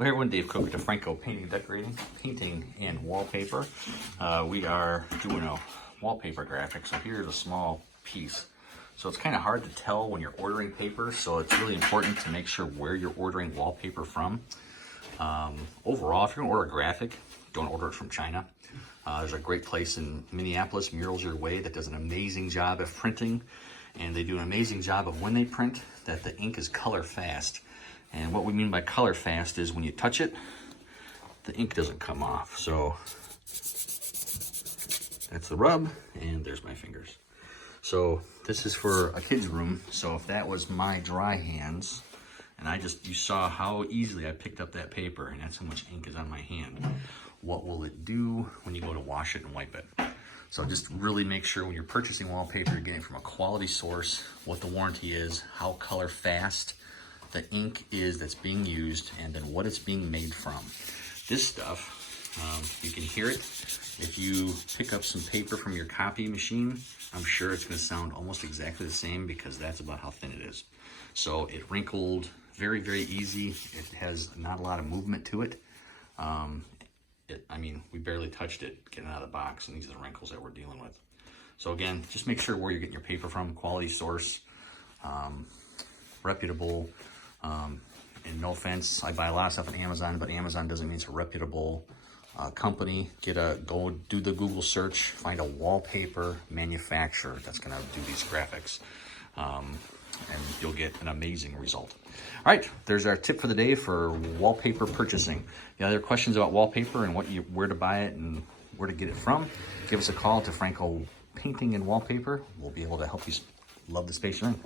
Well, hey everyone, Dave Cook with the Franco Painting and Wallpaper. We are doing a wallpaper graphic, so here's a small piece. So it's kind of hard to tell when you're ordering paper, so it's really important to make sure where you're ordering wallpaper from. Overall, if you're gonna order a graphic, don't order it from China. There's a great place in Minneapolis, Murals Your Way, that does an amazing job of printing, and they do an amazing job of when they print that the ink is color fast. And what we mean by color fast is when you touch it, the ink doesn't come off. So that's the rub, and there's my fingers. So this is for a kid's room. So if that was my dry hands, and you saw how easily I picked up that paper, and that's how much ink is on my hand. What will it do when you go to wash it and wipe it? So just really make sure when you're purchasing wallpaper, you're getting it from a quality source, what the warranty is, how color fast the ink is that's being used, and then what it's being made from. This stuff, you can hear it. If you pick up some paper from your copy machine, I'm sure it's gonna sound almost exactly the same because that's about how thin it is. So it wrinkled very, very easy. It has not a lot of movement to it. I mean, we barely touched it getting out of the box, and these are the wrinkles that we're dealing with. So again, just make sure where you're getting your paper from, quality source, reputable. And no offense, I buy a lot of stuff on Amazon, but Amazon doesn't mean it's a reputable company. Go do the Google search, find a wallpaper manufacturer that's gonna do these graphics, and you'll get an amazing result. All right, there's our tip for the day for wallpaper purchasing. The other questions about wallpaper and where to buy it and where to get it from, give us a call to Franco Painting and Wallpaper. We'll be able to help you love the space you're in.